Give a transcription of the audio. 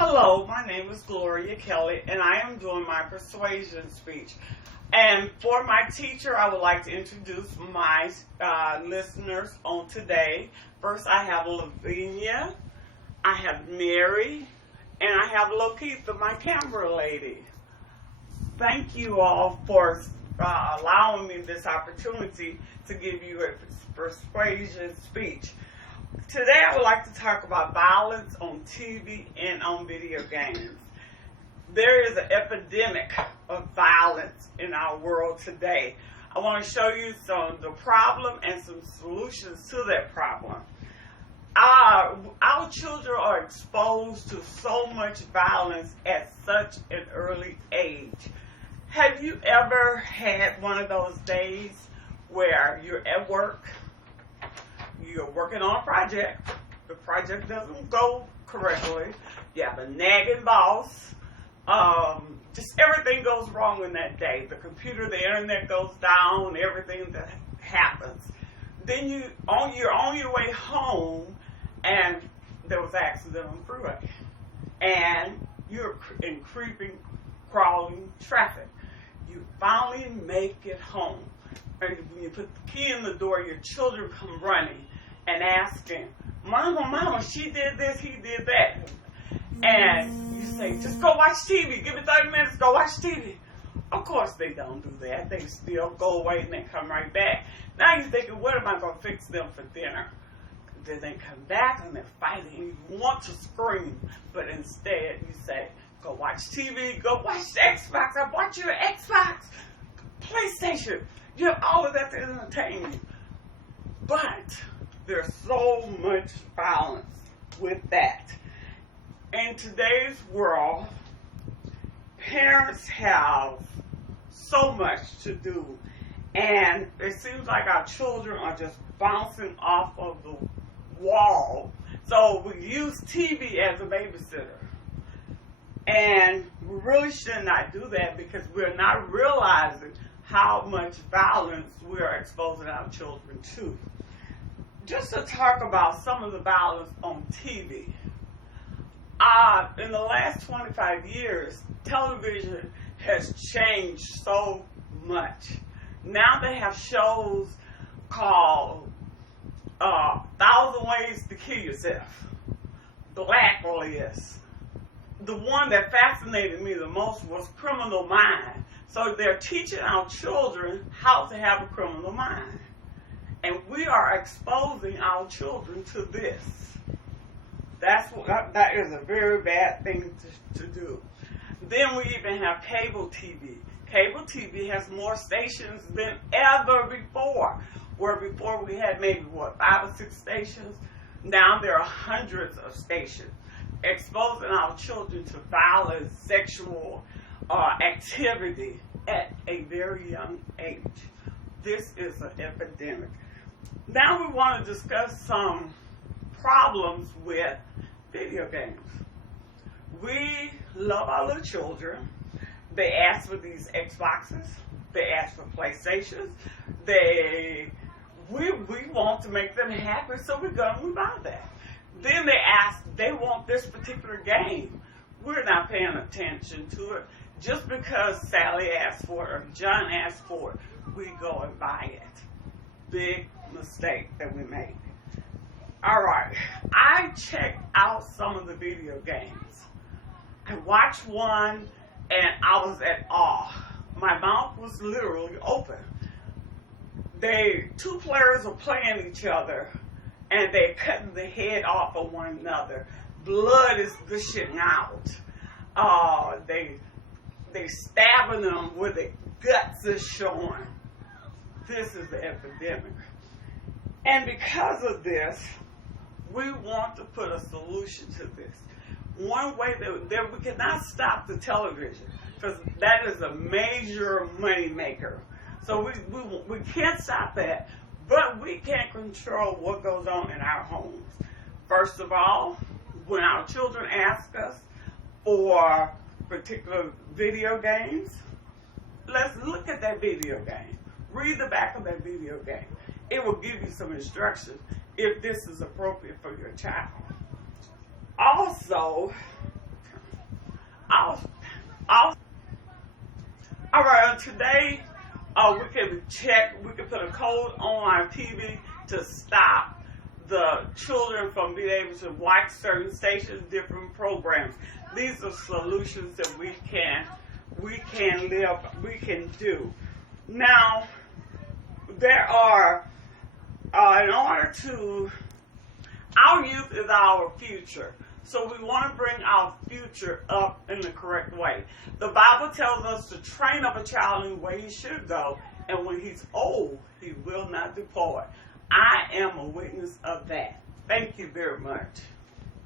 Hello, my name is Videogjkelley, and I am doing my persuasion speech. And for my teacher, I would like to introduce my listeners on today. First, I have Lavinia, I have Mary, and I have Lokitha, my camera lady. Thank you all for allowing me this opportunity to give you a persuasion speech. Today I would like to talk about violence on TV and on video games. There is an epidemic of violence in our world today. I want to show you some of the problem and some solutions to that problem. Our children are exposed to so much violence at such an early age. Have you ever had one of those days where you're at work, you're working on a project, the project doesn't go correctly, you have a nagging boss, just everything goes wrong in that day. The computer, the internet goes down, everything that happens. Then you're on your way home, and there was an accident on the freeway, and you're in creeping, crawling traffic. You finally make it home, and when you put the key in the door, your children come running and asking, Mama, she did this, he did that. And you say, just go watch TV. Give me 30 minutes, go watch TV. Of course they don't do that. They still go away and they come right back. Now you're thinking, what am I going to fix them for dinner? Then they come back and they're fighting. You want to scream, but instead you say, go watch TV, go watch the Xbox. I bought you an Xbox, PlayStation. You have all of that to entertain you. But there's so much violence with that. In today's world, parents have so much to do, and it seems like our children are just bouncing off of the wall. So we use TV as a babysitter. And we really should not do that because we're not realizing how much violence we are exposing our children to. Just to talk about some of the violence on TV. In the last 25 years, television has changed so much. Now they have shows called 1,000 Ways to Kill Yourself, Blacklist. The one that fascinated me the most was Criminal Mind. So they're teaching our children how to have a criminal mind. And we are exposing our children to this. That is a very bad thing to do. Then we even have cable TV. Cable TV has more stations than ever before. Where before we had maybe, 5 or 6 stations? Now there are hundreds of stations. Exposing our children to violence, sexual activity at a very young age. This is an epidemic. Now we want to discuss some problems with video games. We love our little children. They ask for these Xboxes. They ask for PlayStations. We want to make them happy, so we go and we buy that. Then they want this particular game. We're not paying attention to it. Just because Sally asked for it or John asked for it, we go and buy it. Big mistake that we made. Alright, I checked out some of the video games. I watched one and I was at awe. My mouth was literally open. 2 players are playing each other and they're cutting the head off of one another. Blood is gushing out. They stabbing them where the guts are showing. This is the epidemic. And because of this, we want to put a solution to this. One way that we cannot stop the television, because that is a major money maker. So we can't stop that, but we can control what goes on in our homes. First of all, when our children ask us for particular video games, let's look at that video game. Read the back of that video game. It will give you some instructions if this is appropriate for your child. Also, All right, today we can put a code on our TV to stop the children from being able to watch certain stations, different programs. These are solutions that we can do. Now, there are, our youth is our future. So we want to bring our future up in the correct way. The Bible tells us to train up a child in the way he should go, and when he's old, he will not depart. I am a witness of that. Thank you very much.